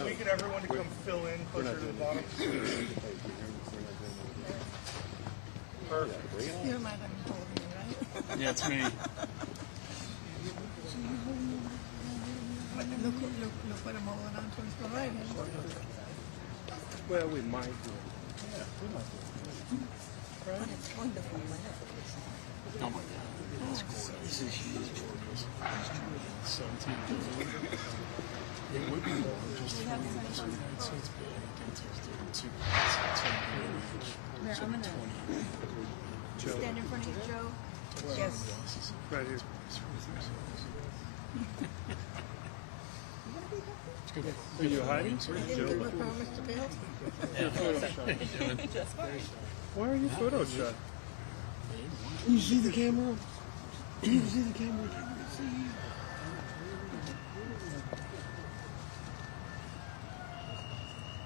Can we get everyone to come fill in closer to the bottom? Perfect. You might have told me, right? Yeah, it's me. Look what I'm holding on to is the right hand. Well, we might do it. But it's wonderful. Oh my God. That's cool. This is huge. 17. It would be more just for the United States, but I think there's 2 points. There, I'm gonna stand in front of you, Joe. Yes. Right here. Are you hiding? Where's Didn't Joe? give a promise to Bill. Why are you photoshopped? Can you see the camera? Can you see the camera?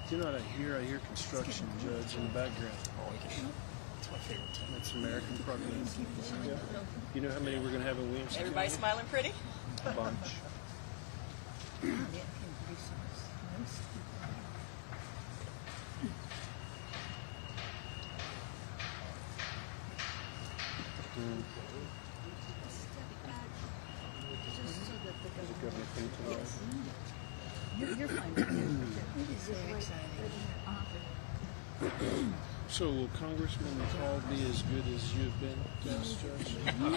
Do you know what I hear construction, Judge, in the background. Oh, I can. It's my favorite time. That's American Progress. Yeah. You know how many we're going to have in Williamson? Everybody smiling pretty? A bunch. You're fine. It is very exciting. So will Congressman McCall be as good as you've been, yes, Judge? What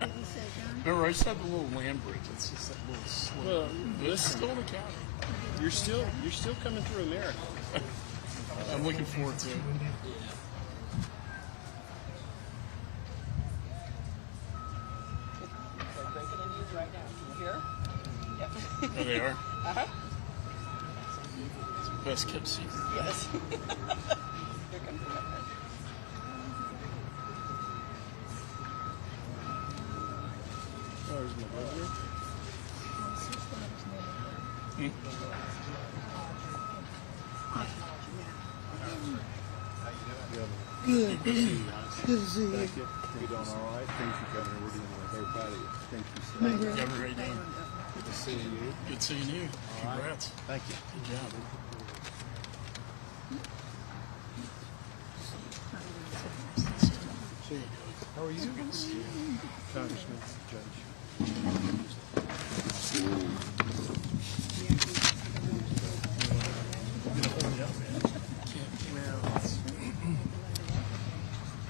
did he say, John? Remember, I just had the little land bridge. It's just that little slip. Well, It's listen, still in the county. you're still coming through America. I'm looking forward to it. They're breaking in news right now. Can you hear? Yep. There they are. Uh-huh. It's the best kept secret. Yes. Here comes the number. Oh, there's my brother. Good. Good to see you. Thank you. You're doing all right. Thank you, Governor. We're doing very proud of you. Thank you, sir. Thank you. Governor, how you doing? Good to see you. Good seeing you. Congrats. Thank you. Good job. How are you? Congressman, Judge.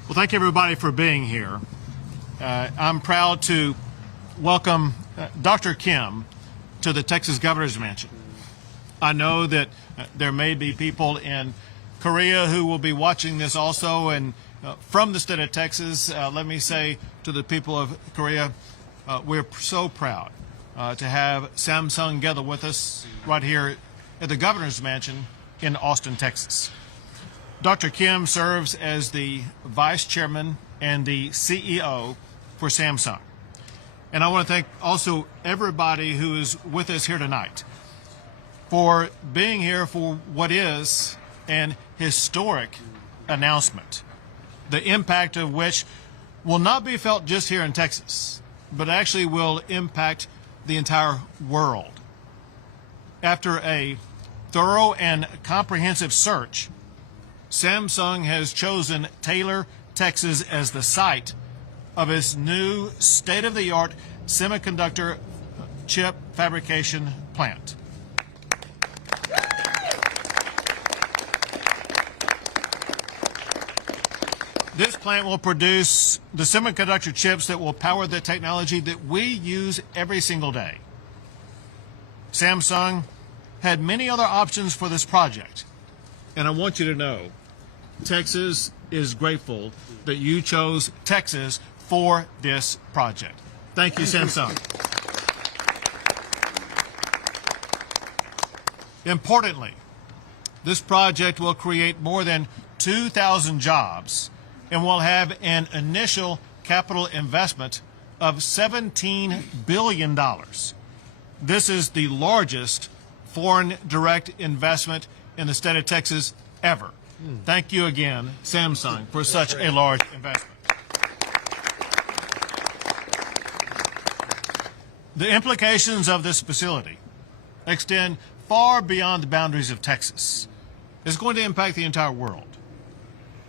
Well, thank you everybody for being here. I'm proud to welcome Dr. Kim to the Texas Governor's Mansion. I know that there may be people in Korea who will be watching this also, and from the state of Texas, let me say to the people of Korea, we're so proud to have Samsung together with us right here at the Governor's Mansion in Austin, Texas. Dr. Kim serves as the Vice Chairman and the CEO for Samsung. And I want to thank also everybody who is with us here tonight for being here for what is an historic announcement, the impact of which will not be felt just here in Texas, but actually will impact the entire world. After a thorough and comprehensive search, Samsung has chosen Taylor, Texas as the site of its new state-of-the-art semiconductor chip fabrication plant. This plant will produce the semiconductor chips that will power the technology that we use every single day. Samsung had many other options for this project, and I want you to know Texas is grateful that you chose Texas for this project. Thank you, Samsung. Importantly, this project will create more than 2,000 jobs and will have an initial capital investment of $17 billion. This is the largest foreign direct investment in the state of Texas ever. Thank you again, Samsung, for such a large investment. The implications of this facility extend far beyond the boundaries of Texas. It's going to impact the entire world.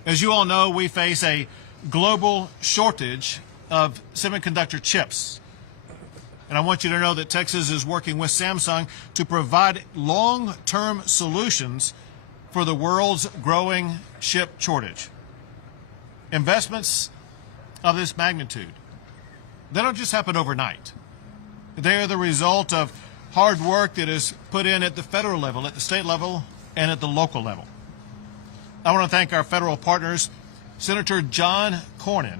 As you all know, we face a global shortage of semiconductor chips. And I want you to know that Texas is working with Samsung to provide long-term solutions for the world's growing chip shortage. Investments of this magnitude, they don't just happen overnight. They are the result of hard work that is put in at the federal level, at the state level, and at the local level. I want to thank our federal partners, Senator John Cornyn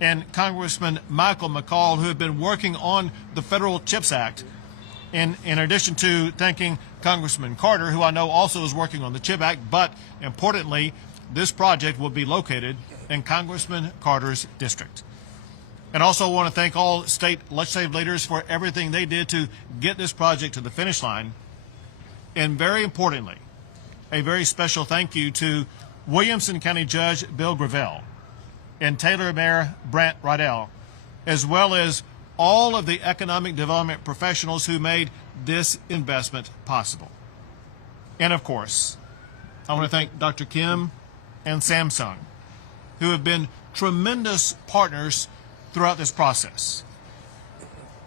and Congressman Michael McCall, who have been working on the Federal CHIPS Act, in addition to thanking Congressman Carter, who I know also is working on the CHIP Act, but importantly, this project will be located in Congressman Carter's district. And also want to thank all state legislative leaders for everything they did to get this project to the finish line. And very importantly, a very special thank you to Williamson County Judge Bill Gravel and Taylor Mayor Brant Riddell, as well as all of the economic development professionals who made this investment possible. And of course, I want to thank Dr. Kim and Samsung, who have been tremendous partners throughout this process.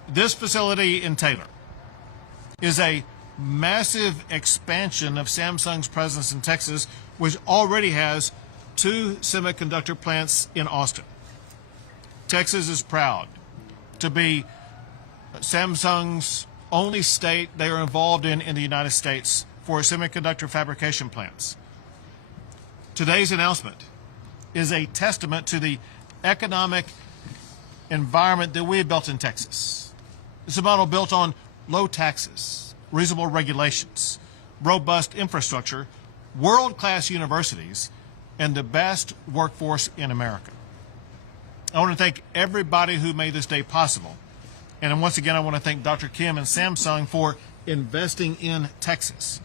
This facility in Taylor is a massive expansion of Samsung's presence in Texas, which already has 2 semiconductor plants in Austin. Texas is proud to be Samsung's only state they are involved in the United States for semiconductor fabrication plants. Today's announcement is a testament to the economic environment that we have built in Texas. It's a model built on low taxes, reasonable regulations, robust infrastructure, world-class universities, and the best workforce in America. I want to thank everybody who made this day possible. And once again, I want to thank Dr. Kim and Samsung for investing in Texas.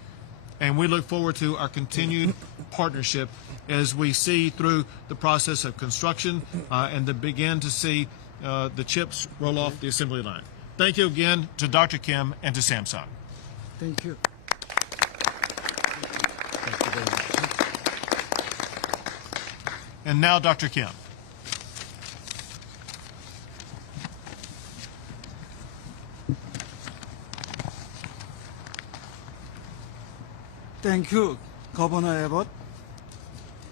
And we look forward to our continued partnership as we see through the process of construction and to begin to see the chips roll off the assembly line. Thank you again to Dr. Kim and to Samsung. Thank you. Thank you very much. And now, Dr. Kim. Thank you, Governor Abbott,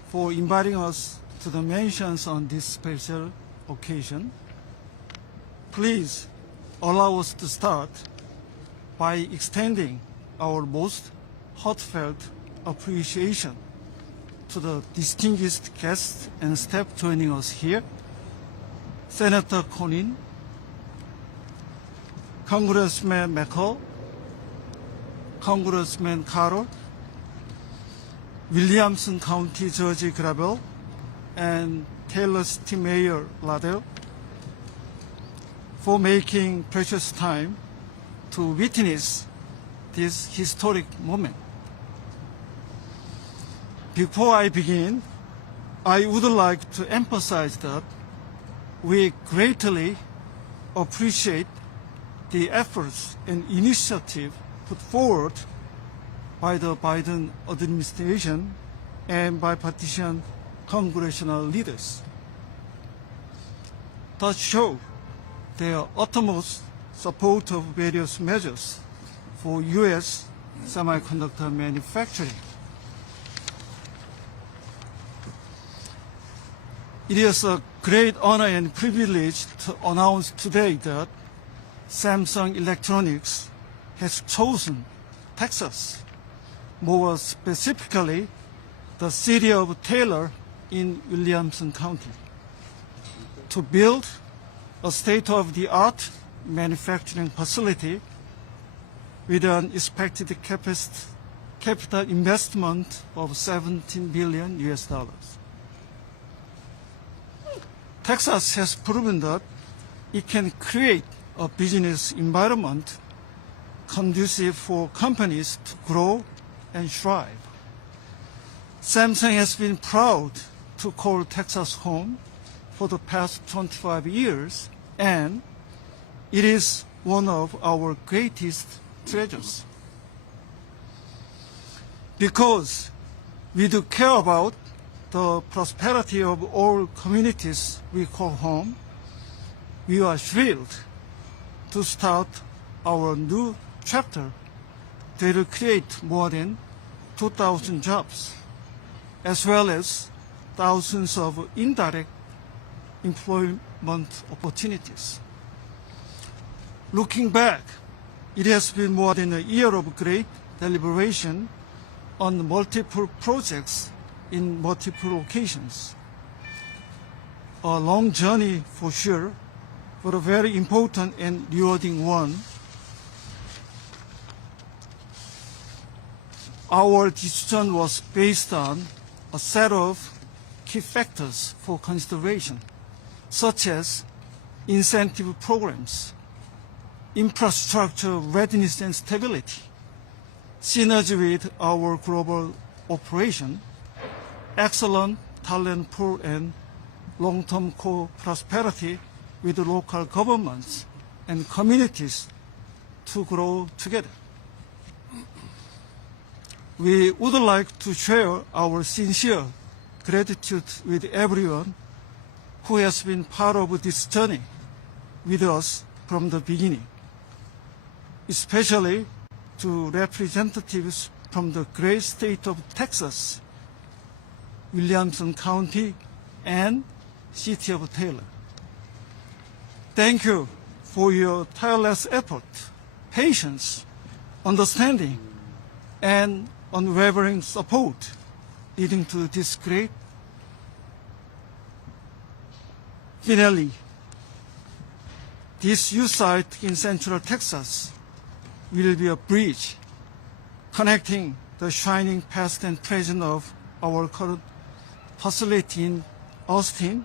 for inviting us to the mansions on this special occasion. Please allow us to start by extending our most heartfelt appreciation to the distinguished guests and staff joining us here. Senator Cornyn, Congressman McCall, Congressman Carroll, Williamson County Judge Gravel, and Taylor City Mayor Riddell for making precious time to witness this historic moment. Before I begin, I would like to emphasize that we greatly appreciate the efforts and initiative put forward by the Biden administration and bipartisan congressional leaders that show their utmost support of various measures for U.S. semiconductor manufacturing. It is a great honor and privilege to announce today that Samsung Electronics has chosen Texas, more specifically the city of Taylor in Williamson County, to build a state-of-the-art manufacturing facility with an expected capital investment of $17 billion US. Texas has proven that it can create a business environment conducive for companies to grow and thrive. Samsung has been proud to call Texas home for the past 25 years, and it is one of our greatest treasures. Because we do care about the prosperity of all communities we call home, we are thrilled to start our new chapter that will create more than 2,000 jobs, as well as thousands of indirect employment opportunities. Looking back, it has been more than a year of great deliberation on multiple projects in multiple locations. A long journey for sure, but a very important and rewarding one. Our decision was based on a set of key factors for consideration, such as incentive programs, infrastructure readiness and stability, synergy with our global operation, excellent talent pool, and long-term co-prosperity with local governments and communities to grow together. We would like to share our sincere gratitude with everyone who has been part of this journey with us from the beginning, especially to representatives from the great state of Texas, Williamson County, and City of Taylor. Thank you for your tireless effort, patience, understanding, and unwavering support leading to this great finale. This U site in Central Texas will be a bridge connecting the shining past and present of our current facility in Austin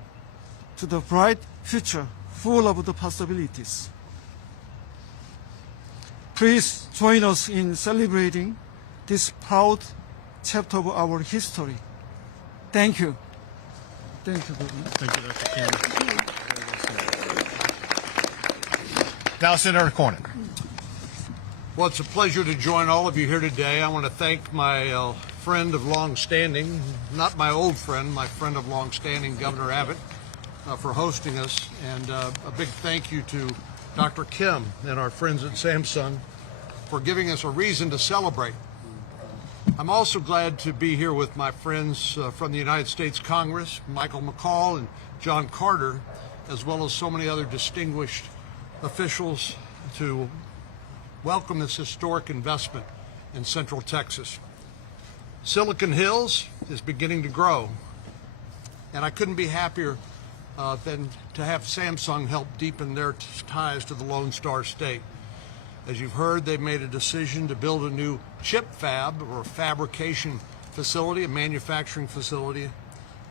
to the bright future full of the possibilities. Please join us in celebrating this proud chapter of our history. Thank you. Thank you, Governor. Thank you, Dr. Kim. Now, Senator Cornyn. Well, it's a pleasure to join all of you here today. I want to thank my friend of long standing, not my old friend, my friend of long standing, Governor Abbott, for hosting us. And a big thank you to Dr. Kim and our friends at Samsung for giving us a reason to celebrate. I'm also glad to be here with my friends from the United States Congress, Michael McCall and John Carter, as well as so many other distinguished officials, to welcome this historic investment in Central Texas. Silicon Hills is beginning to grow, and I couldn't be happier than to have Samsung help deepen their ties to the Lone Star State. As you've heard, they've made a decision to build a new chip fab, or a fabrication facility, a manufacturing facility,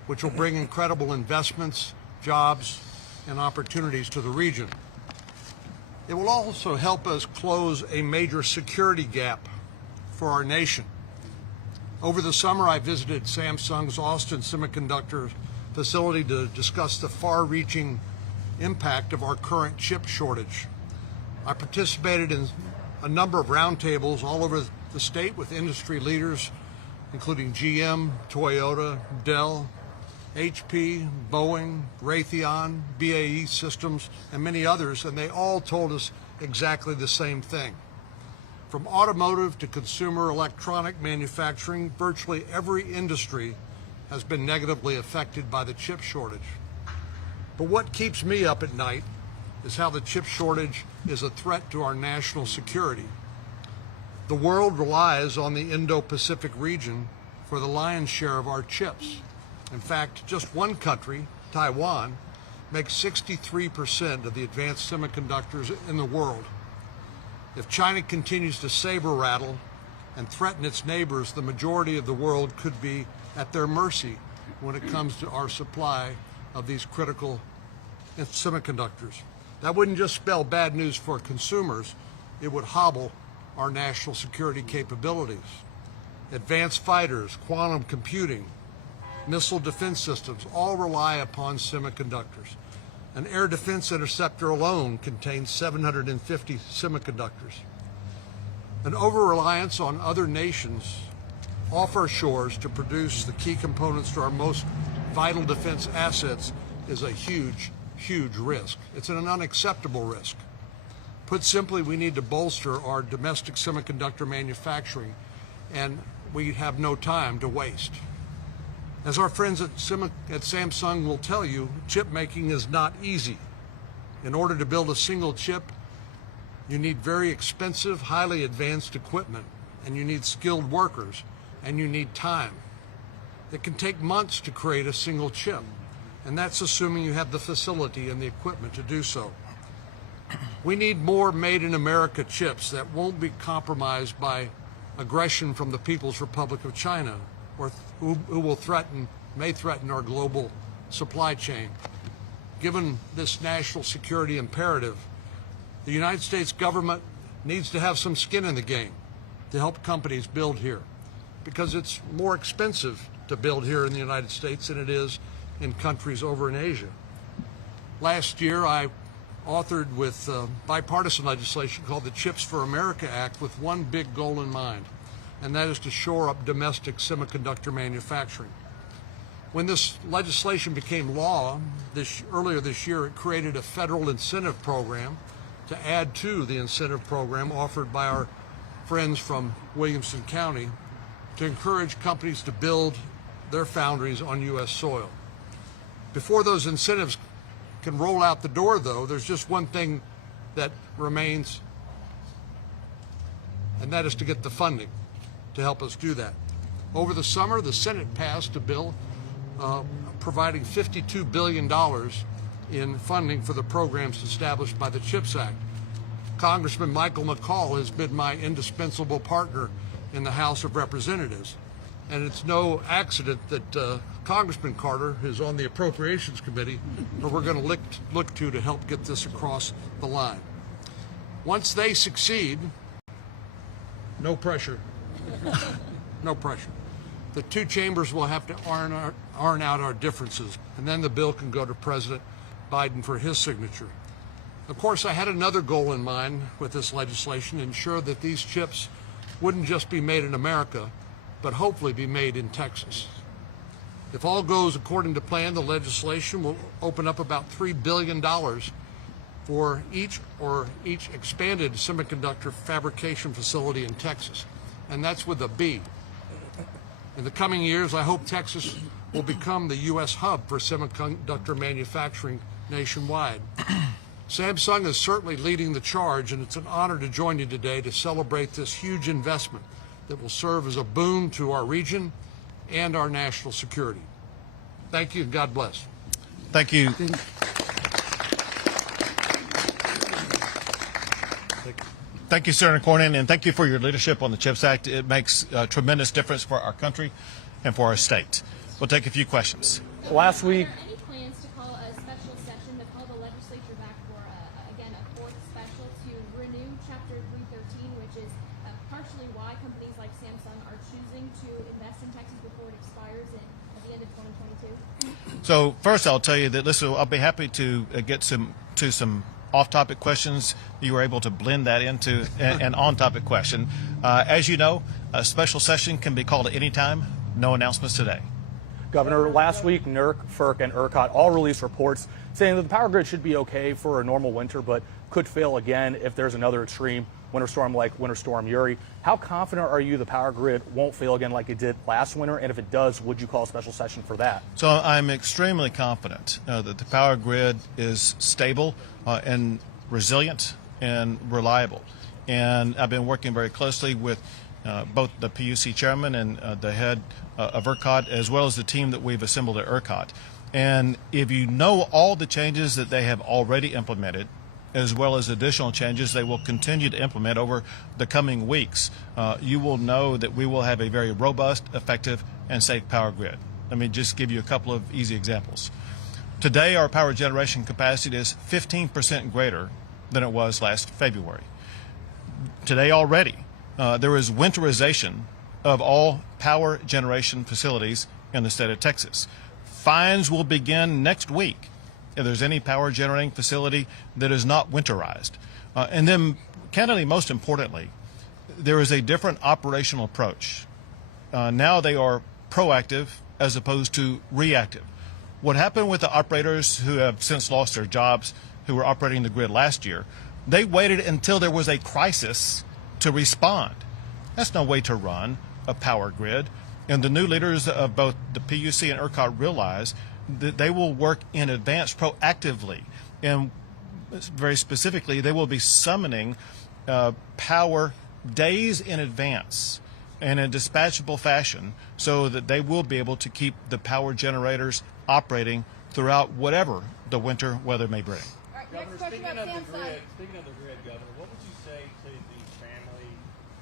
which will bring incredible investments, jobs, and opportunities to the region. It will also help us close a major security gap for our nation. Over the summer, I visited Samsung's Austin Semiconductor facility to discuss the far-reaching impact of our current chip shortage. I participated in a number of roundtables all over the state with industry leaders, including GM, Toyota, Dell, HP, Boeing, Raytheon, BAE Systems, and many others, and they all told us exactly the same thing. From automotive to consumer electronic manufacturing, virtually every industry has been negatively affected by the chip shortage. But what keeps me up at night is how the chip shortage is a threat to our national security. The world relies on the Indo-Pacific region for the lion's share of our chips. In fact, just one country, Taiwan, makes 63% of the advanced semiconductors in the world. If China continues to saber rattle and threaten its neighbors, the majority of the world could be at their mercy when it comes to our supply of these critical semiconductors. That wouldn't just spell bad news for consumers, it would hobble our national security capabilities. Advanced fighters, quantum computing, missile defense systems all rely upon semiconductors. An air defense interceptor alone contains 750 semiconductors. An over-reliance on other nations off our shores to produce the key components to our most vital defense assets is a huge, huge risk. It's an unacceptable risk. Put simply, we need to bolster our domestic semiconductor manufacturing, and we have no time to waste. As our friends at Samsung will tell you, chip making is not easy. In order to build a single chip, you need very expensive, highly advanced equipment, and you need skilled workers, and you need time. It can take months to create a single chip, and that's assuming you have the facility and the equipment to do so. We need more made in America chips that won't be compromised by aggression from the People's Republic of China, or who may threaten our global supply chain. Given this national security imperative, the United States government needs to have some skin in the game to help companies build here, because it's more expensive to build here in the United States than it is in countries over in Asia. Last year, I authored with bipartisan legislation called the Chips for America Act with one big goal in mind, and that is to shore up domestic semiconductor manufacturing. When this legislation became law earlier this year, it created a federal incentive program to add to the incentive program offered by our friends from Williamson County to encourage companies to build their foundries on U.S. soil. Before those incentives can roll out the door, though, there's just one thing that remains, and that is to get the funding to help us do that. Over the summer, the Senate passed a bill providing $52 billion in funding for the programs established by the CHIPS Act. Congressman Michael McCall has been my indispensable partner in the House of Representatives, and it's no accident that Congressman Carter is on the Appropriations Committee, where we're going to look to help get this across the line. Once they succeed, no pressure, no pressure. The two chambers will have to iron out our differences, and then the bill can go to President Biden for his signature. Of course, I had another goal in mind with this legislation: ensure that these chips wouldn't just be made in America, but hopefully be made in Texas. If all goes according to plan, the legislation will open up about $3 billion for each expanded semiconductor fabrication facility in Texas, and that's with a B. In the coming years, I hope Texas will become the U.S. hub for semiconductor manufacturing nationwide. Samsung is certainly leading the charge, and it's an honor to join you today to celebrate this huge investment that will serve as a boon to our region and our national security. Thank you, and God bless. Thank you. Thank you, Senator Cornyn, and thank you for your leadership on the CHIPS Act. It makes a tremendous difference for our country and for our state. We'll take a few questions. Last week, Are there any plans to call a special session to call the legislature back for, again, a fourth special to renew Chapter 313, which is partially why companies like Samsung are choosing to invest in Texas before it expires at the end of 2022? So first, I'll tell you that I'll be happy to get some off-topic questions. You were able to blend that into an on-topic question. As you know, a special session can be called at any time. No announcements today. Governor, last week, NERC, FERC, and ERCOT all released reports saying that the power grid should be okay for a normal winter, but could fail again if there's another extreme winter storm like Winter Storm Uri. How confident are you the power grid won't fail again like it did last winter? And if it does, would you call a special session for that? So I'm extremely confident that the power grid is stable and resilient and reliable. And I've been working very closely with both the PUC chairman and the head of ERCOT, as well as the team that we've assembled at ERCOT. And if you know all the changes that they have already implemented, as well as additional changes they will continue to implement over the coming weeks, you will know that we will have a very robust, effective, and safe power grid. Let me just give you a couple of easy examples. Today, our power generation capacity is 15% greater than it was last February. Today already, there is winterization of all power generation facilities in the state of Texas. Fines will begin next week if there's any power generating facility that is not winterized. And then, candidly, most importantly, there is a different operational approach now they are proactive as opposed to reactive. What happened with the operators who have since lost their jobs, who were operating the grid last year, they waited until there was a crisis to respond. That's no way to run a power grid. And the new leaders of both the PUC and ERCOT realize that they will work in advance proactively. And very specifically, they will be summoning power days in advance in a dispatchable fashion so that they will be able to keep the power generators operating throughout whatever the winter weather may bring. All right, Governor, next question speaking about of the Samsung. grid, Governor, what would you say to the family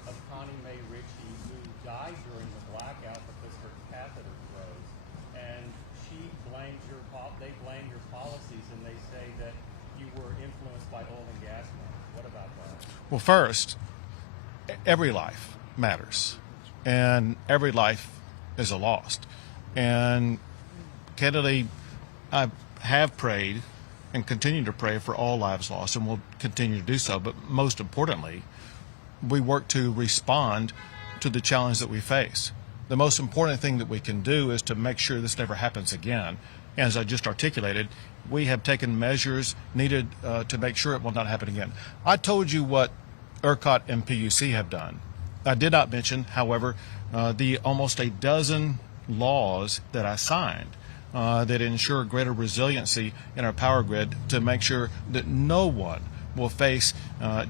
of Connie Mae Ritchie who died during the blackout because her catheter froze, and they blamed your policies, and they say that you were influenced by oil and gas money? What about that? Well, first, every life matters, and every life is a loss. And candidly, I have prayed and continue to pray for all lives lost, and will continue to do so. But most importantly, we work to respond to the challenge that we face. The most important thing that we can do is to make sure this never happens again. As I just articulated, we have taken measures needed to make sure it will not happen again. I told you what ERCOT and PUC have done. I did not mention, however, the almost a dozen laws that I signed that ensure greater resiliency in our power grid to make sure that no one will face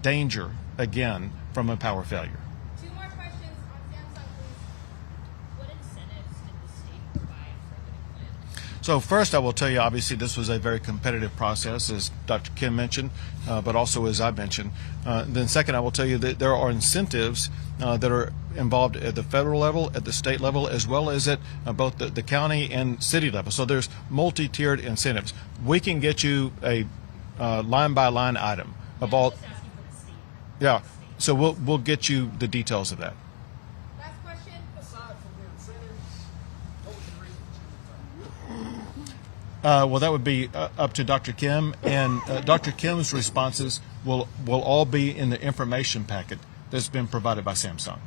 danger again from a power failure. Two more questions on Samsung, please. What incentives did the state provide for the new plan? So first, I will tell you, obviously, this was a very competitive process, as Dr. Kim mentioned, but also as I mentioned. Then second, I will tell you that there are incentives that are involved at the federal level, at the state level, as well as at both the county and city level. So there's multi-tiered incentives. We can get you a line-by-line item of all. Just asking for the state. Yeah. So we'll get you the details of that. Last question. Aside from the incentives, what was the reason? Well, that would be up to Dr. Kim, and Dr. Kim's responses will all be in the information packet that's been provided by Samsung.